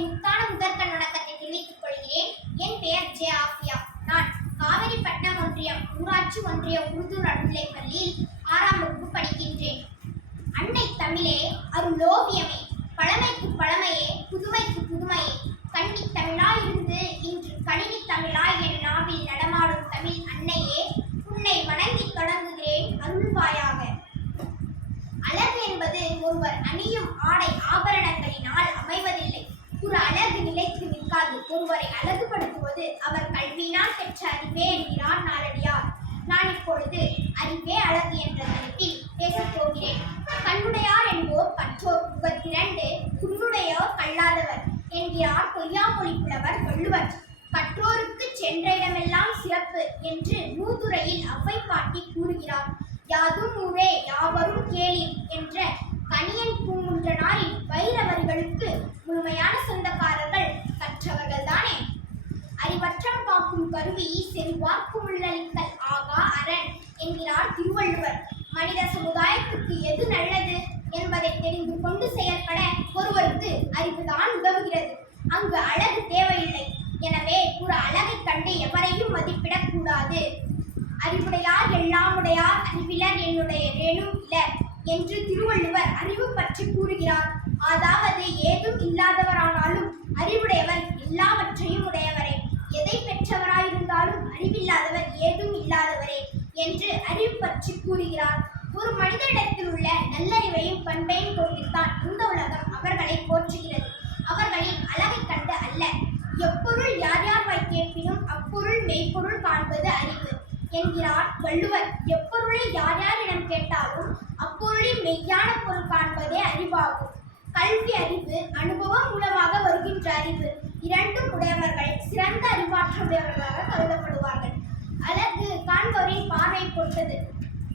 என் முத்தான முதற்கண் வணக்கத்தை தெரிவித்துக் கொள்கிறேன். என் பெயர் ஜே ஆஃபியா. நான் காவிரிப்பட்டினம் ஒன்றியம் ஊராட்சி ஒன்றிய உருது நடுநிலைப் பள்ளியில் 6ஆம் வகுப்பு படிக்கின்றேன். அன்னை தமிழே, அருளோவியமே, பழமைக்கு பழமையே, புதுமைக்கு புதுமையே, கன்னி தமிழாயிருந்து இன்று கணினி தமிழாய் என் நாவில் நடமாடும் தமிழ் அன்னையே, உன்னை வணங்கி தொடங்குகிறேன், அருள்வாயாக. அழகு என்பது ஒருவர் அணியும் ஆடை ஆபரணங்களினால் அமைவதில்லை. ஒரு அழகு நிலைத்து நிற்காது. ஒருவரை அழகுபடுத்துவது அவர் கல்வியினால் பெற்ற அறிவே என்கிறார் நாலடியார். நான் இப்பொழுது அறிவே அழகு என்ற தலைப்பில் பேசப் போகிறேன். கண்ணுடையார் என்போர் கற்றோர் முகத்திரண்டு, குன்னுடையோர் கல்லாதவர் என்கிறார் பொய்யாமொழி புலவர் வள்ளுவர். கற்றோருக்கு சென்ற இடமெல்லாம் சிறப்பு என்று மூதுரையில் அவ்வை பாட்டி கூறுகிறார். யாதும் ஊரே யாவரும் கேளிர் என்ற கணியன் பூங்குன்றனாரின் வைரவர்களுக்கு முழுமையான சொந்தக்காரர்கள் கற்றவர்கள் தானே. அறிவற்றம் காக்கும் கருவி செல்வாக்கு உள்ளளித்தல் ஆகா அரண் என்கிறார் திருவள்ளுவர். மனித சமுதாயத்துக்கு எது நல்லது என்பதை தெரிந்து கொண்டு செயற்பட ஒருவருக்கு அறிவுதான் உதவுகிறது. அங்கு அழகு தேவையில்லை. எனவே ஒரு அழகை கண்டு எவரையும் மதிப்பிடக் கூடாது. அறிவுடையார் எல்லாமுடையார், அறிவிலர் என்னுடைய வேணும் இலர் என்று திருவள்ளுவர் அறிவு பற்றி கூறுகிறார். அதாவது ஏதும் இல்லாதவரானாலும் அறிவுடையவர் எல்லாவற்றையும் உடையவரே. எதை பெற்றவராயிருந்தாலும் அறிவில்லாதவர் ஏதும் இல்லாதவரே என்று அறிவு பற்றி கூறுகிறார். ஒரு மனிதனிடத்தில் உள்ள நல்லறிவையும் பண்பையும் கொண்டுத்தான் இந்த உலகம் அவர்களை போற்றுகிறது. அவர்களின் அழகை கண்டு அல்ல. எப்பொருள் யார் யார் வைக்கேற்பினும் அப்பொருள் மெய்ப்பொருள் காண்பது அறிவு என்கிறார் வள்ளுவர். எப்பொருளை யார் யாரிடம் கேட்டாலும் அப்பொருளின் மெய்யான பொருள் காண்பதே அறிவாகும். கல்வி அறிவு அனுபவம் மூலமாக வருகின்ற அறிவு. இரண்டும் உடையவர்கள் சிறந்த அறிவாற்றலுடையவர்களாக கருதப்படுவார்கள். அழகு காண்பவரின் பார்வை பொறுத்தது.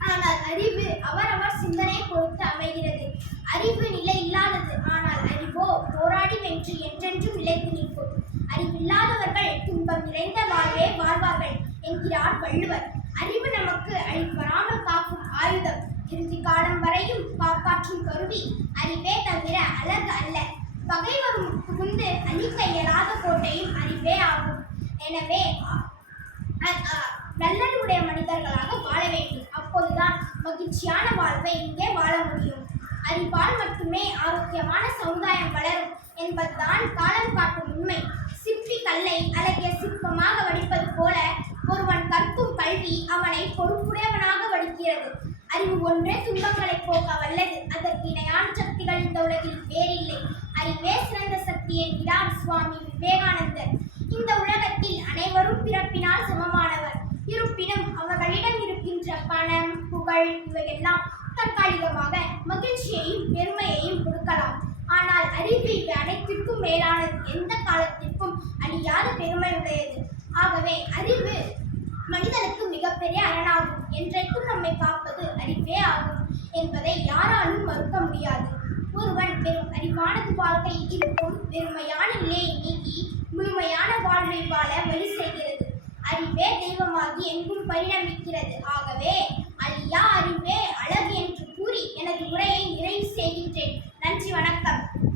ஆனால் அறிவு அவரவர் சிந்தனை பொறுத்து அமைகிறது. அறிவு நிலை இல்லாதது. ஆனால் அறிவோ போராடி வென்று என்றென்றும் நிலைத்து நிற்கும். அறிவில்லாதவர்கள் துன்பம் நிறைந்த வாழ்வே வாழ்வார்கள் என்கிறார் வள்ளுவர். அறிவு நமக்கு அழிவு வராமல் காக்கும் ஆயுதம். இறுதி காலம் வரையும் காப்பாற்றும் கருவி அறிவே தவிர அழகு அல்ல. பகை வரும் புகுந்து அழிக்க இயலாத கோட்டையும் அறிவே ஆகும். எனவே நல்லறிவுடைய மனிதர்களாக வாழ வேண்டும். அப்போதுதான் மகிழ்ச்சியான வாழ்வை இங்கே வாழ முடியும். அறிவால் மட்டுமே ஆரோக்கியமான சமுதாயம் வளரும் என்பதுதான் காலம் காட்டும் உண்மை. சிற்பி கல்லை அழகிய சிற்பமாக வடிப்பது போல ஒருவன் கற்கும் கல்வி அவனை பொறுப்புடையவனாக வடிக்கிறது. அறிவு ஒன்றே துன்பங்களை போக்க வல்லது. அதற்கு இணையான சக்திகள் இந்த உலகில் வேறில்லை. அறிவே சிறந்த சக்தி என்கிறார் சுவாமி விவேகானந்தர். இந்த உலகத்தில் அனைவரும் பிறப்பினால் சமமானவர். இருப்பினும் அவர்களிடம் இருக்கின்ற பணம், புகழ் இவையெல்லாம் தற்காலிகமாக மகிழ்ச்சியையும் பெருமையையும் கொடுக்கலாம். ஆனால் அறிவு இவை அனைத்திற்கும் மேலானது. எந்த காலத்திற்கும் அழியாத பெருமை உடையது. ஆகவே அறிவு மனிதனுக்கு மிகப்பெரிய அரணாகும். என்றைக்கும் நம்மை காப்பது அறிவே ஆகும் என்பதை யாராலும் மறுக்க முடியாது. ஒருவன் பெரும் அறிவானது வாழ்க்கை இருக்கும் வெறுமையான நிலையை நீக்கி முழுமையான வாழ்வை வாழ வழி செய்கிறது. அறிவே தெய்வமாகி எங்கும் பரிணமிக்கிறது. ஆகவே அழியா அறிவே அழகு என்று கூறி எனது உரையை நிறைவு செய்கின்றேன். நன்றி, வணக்கம்.